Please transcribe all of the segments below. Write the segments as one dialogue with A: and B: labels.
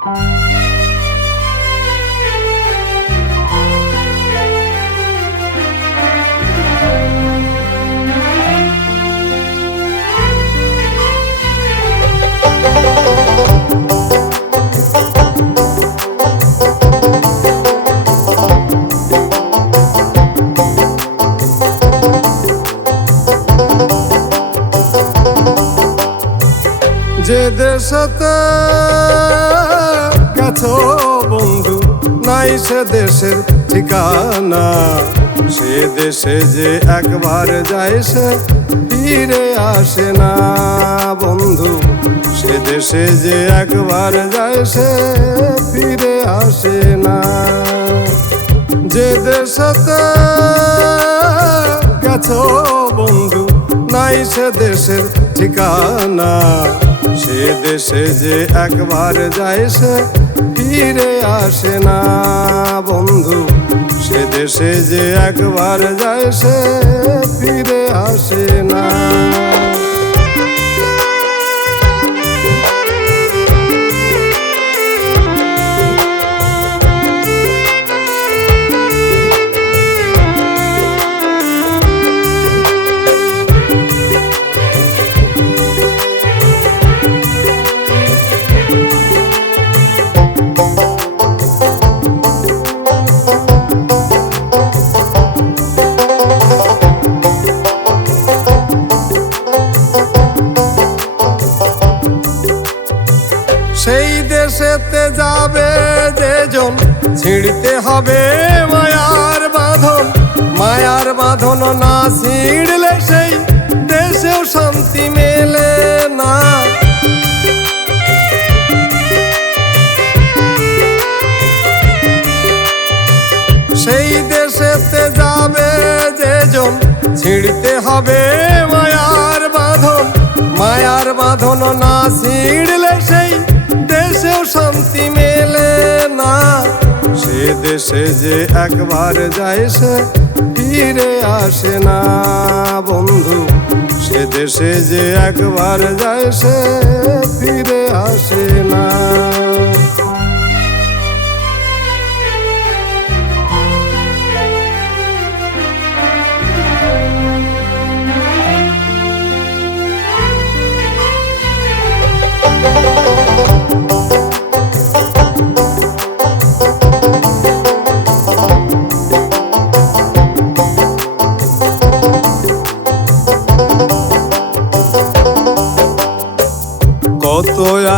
A: যে দেশেতে গেছো বন্ধু? নাই সে দেশের ঠিকানা। সে দেশে যে একবার যায় সে ফিরে আসে না, বন্ধু। সে দেশে যে একবার যায় সে ফিরে আসে না। যে দেশেতে গেছো, বন্ধু, নাই সে দেশের ঠিকানা। সে দেশে যে একবার যায় সে ফিরে আসে না, বন্ধু। সে দেশে যে একবার যায় সে দেশেতে যাবে যেজন, ছিঁড়তে হবে মায়ার বাঁধন। মায়ার বাঁধন না ছিঁড়লে সেই দেশেও শান্তি মেলে না। সেই দেশেতে যাবে যেজন, ছিঁড়তে হবে মায়ার বাঁধন। মায়ার বাঁধন না দেশেও শান্তি মেলে না। সে দেশে যে একবার যায় সে ফিরে আসে না, বন্ধু। সে দেশে যে একবার যায় সে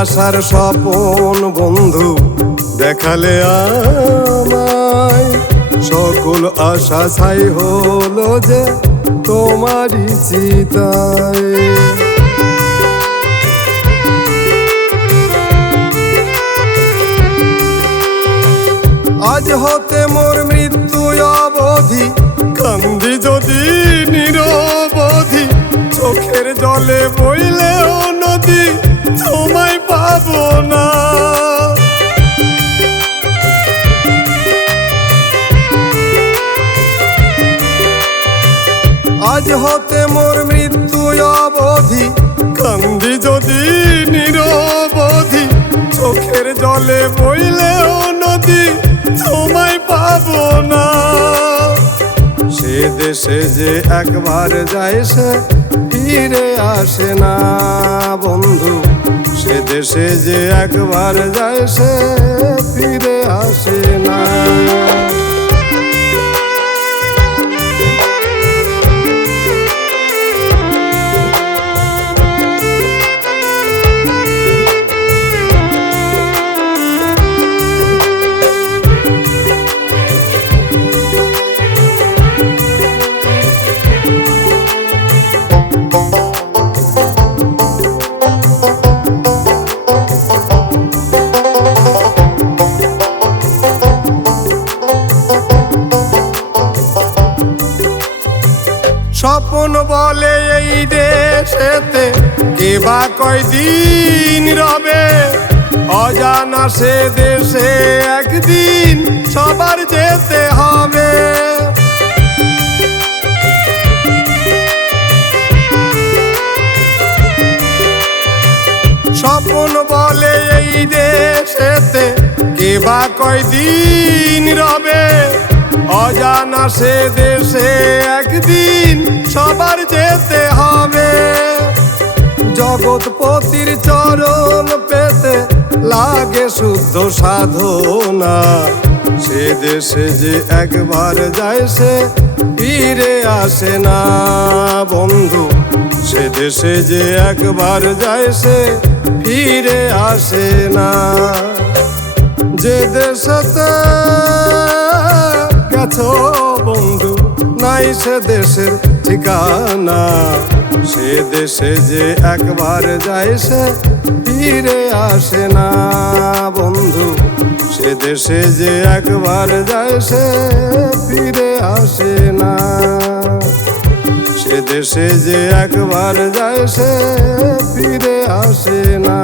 A: আশার স্বপন বন্ধু দেখালে আমায়। সকল আশা ছাই হলো যে তোমারই চিতায়। আজ হতে মোর মৃত্যু অবধি, কান্দি যদি নিরবধি, চোখের জলে বইলেও নদী। পাবো না। আজ হতে মোর মৃত্যু অবধি, কান্দি যদি নিরবধি, চোখের জলে বইলেও নদী তোমায় পাবো না। সে দেশে যে একবার যায় সে, ফিরে আসে না, বন্ধু। সে দেশে যে একবার যায় সে ফিরে আসে না। স্বপন বলে এই দেশেতে, কে বা কয়দিন রবে? অজানা সে দেশে একদিন সবার যেতে হবে। স্বপন বলে এই দেশেতে, কে বা কয়দিন রবে? অজানা সে দেশে সবার যেতে হবে। জগৎপতির চরণ পেতে লাগে শুদ্ধ সাধনা। সে দেশে যে একবার যায় সে ফিরে আসে না, বন্ধু। সে দেশে যে একবার যায় সে ফিরে আসে না। যে দেশেতে গেছো বন্ধু, নাই সে দেশের ঠিকানা? সে দেশে যে একবার যায় সে ফিরে আসে না, বন্ধু। সে দেশে যে একবার যায় সে ফিরে আসে না। সে দেশে যে একবার যায় সে ফিরে আসে না।